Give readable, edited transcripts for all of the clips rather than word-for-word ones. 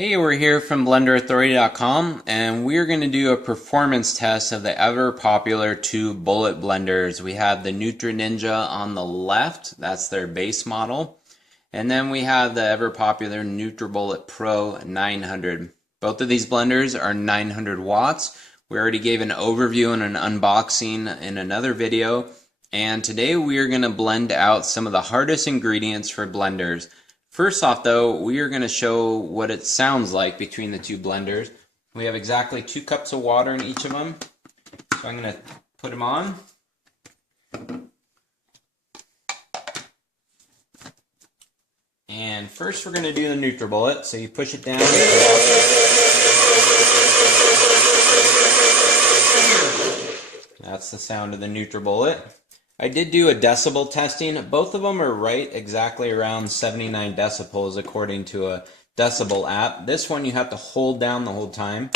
Hey, we're here from BlenderAuthority.com and we're going to do a performance test of the ever popular two bullet blenders. We have the Nutri Ninja on the left, that's their base model, and then we have the ever popular Nutribullet Pro 900. Both of these blenders are 900 watts. We already gave an overview and an unboxing in another video, and today we are going to blend out some of the hardest ingredients for blenders. First off though, we are going to show what it sounds like between the two blenders. We have exactly 2 cups of water in each of them. So I'm going to put them on. And first we're going to do the Nutribullet. So you push it down. That's the sound of the Nutribullet. I did do a decibel testing. Both of them are right exactly around 79 decibels according to a decibel app. This one you have to hold down the whole time.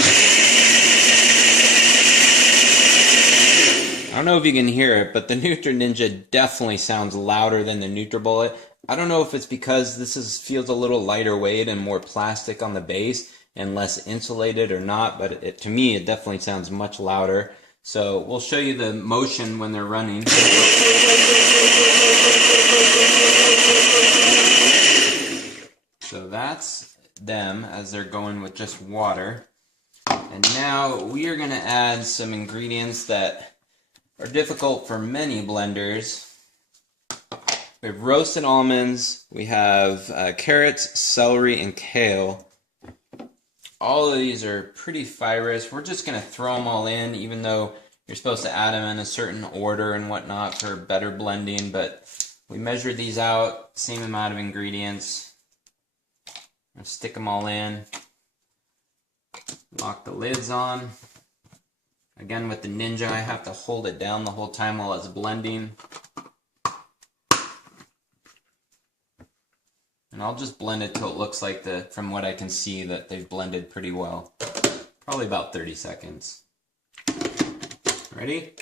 I don't know if you can hear it, but the Nutri Ninja definitely sounds louder than the Nutribullet. I don't know if it's because this feels a little lighter weight and more plastic on the base and less insulated or not, but to me it definitely sounds much louder. So we'll show you the motion when they're running. So that's them as they're going with just water. And now we are going to add some ingredients that are difficult for many blenders. We have roasted almonds, we have carrots, celery, and kale. All of these are pretty fibrous. We're just going to throw them all in, even though you're supposed to add them in a certain order and whatnot for better blending. But we measured these out, same amount of ingredients. I'll stick them all in. Lock the lids on. Again, with the Ninja, I have to hold it down the whole time while it's blending. And I'll just blend it till it looks like, from what I can see, that they've blended pretty well. Probably about 30 seconds. Ready?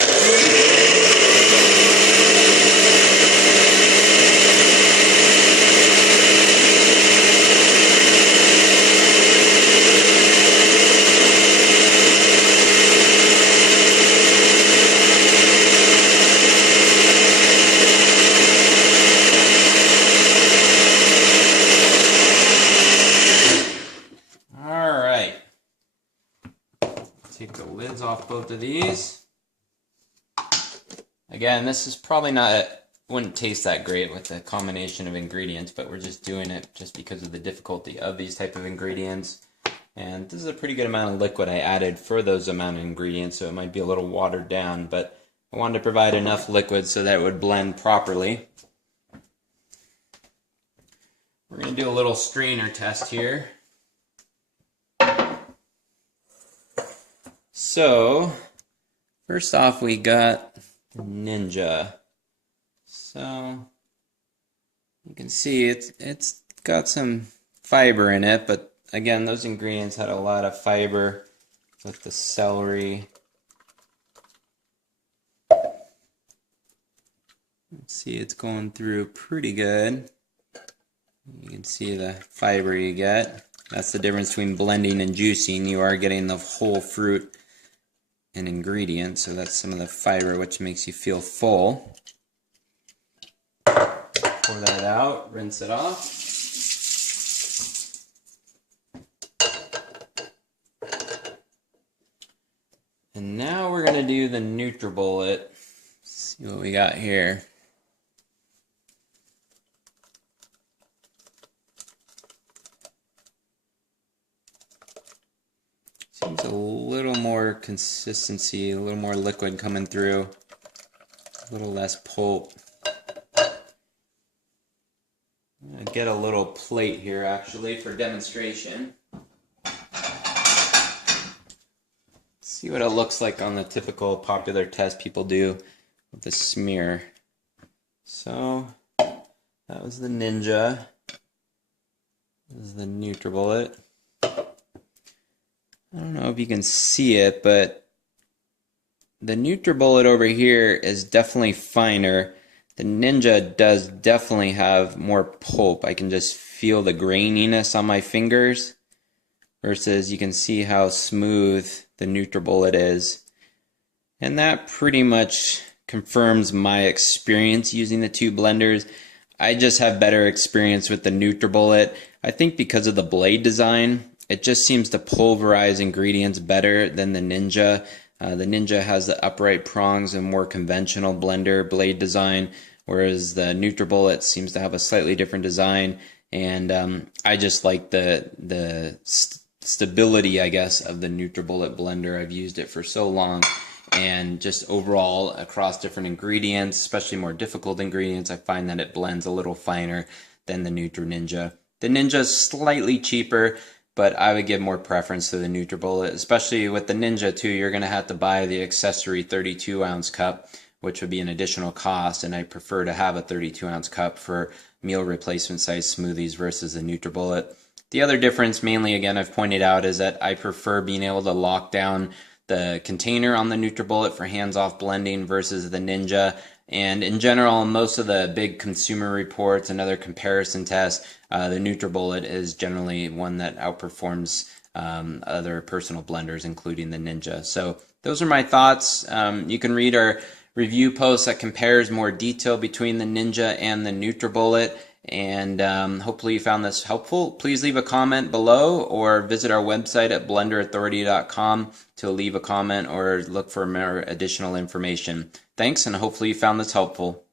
Take the lids off both of these. Again, this is probably wouldn't taste that great with the combination of ingredients, but we're just doing it just because of the difficulty of these type of ingredients. And this is a pretty good amount of liquid I added for those amount of ingredients, so it might be a little watered down, but I wanted to provide enough liquid so that it would blend properly. We're going to do a little strainer test here. So, first off we got Ninja. So, you can see it's got some fiber in it, but again, those ingredients had a lot of fiber with the celery. Let's see, it's going through pretty good. You can see the fiber you get. That's the difference between blending and juicing. You are getting the whole fruit and ingredient, so that's some of the fiber which makes you feel full. Pour that out, rinse it off. And now we're going to do the Nutribullet. See what we got here. Seems a little more consistency, a little more liquid coming through, a little less pulp. I'm going to get a little plate here actually for demonstration. See what it looks like on the typical popular test people do with the smear. So that was the Ninja. This is the Nutribullet. I don't know if you can see it, but the Nutribullet over here is definitely finer. The Ninja does definitely have more pulp. I can just feel the graininess on my fingers. versus you can see how smooth the Nutribullet is. And that pretty much confirms my experience using the two blenders. I just have better experience with the Nutribullet. I think because of the blade design, it just seems to pulverize ingredients better than the Ninja. The Ninja has the upright prongs and more conventional blender blade design, whereas the Nutribullet seems to have a slightly different design. And I just like the stability, I guess, of the Nutribullet blender. I've used it for so long, and just overall across different ingredients, especially more difficult ingredients, I find that it blends a little finer than the Nutri Ninja. The Ninja is slightly cheaper, but I would give more preference to the Nutribullet, especially with the Ninja too. You're going to have to buy the accessory 32-ounce cup, which would be an additional cost, and I prefer to have a 32-ounce cup for meal replacement size smoothies versus the Nutribullet. The other difference, mainly again I've pointed out, is that I prefer being able to lock down the container on the Nutribullet for hands-off blending versus the Ninja. And in general, most of the big consumer reports and other comparison tests, the Nutribullet is generally one that outperforms other personal blenders, including the Ninja. So those are my thoughts. You can read our review post that compares more detail between the Ninja and the Nutribullet. And hopefully you found this helpful. Please leave a comment below or visit our website at blenderauthority.com to leave a comment or look for more additional information. Thanks, and hopefully you found this helpful.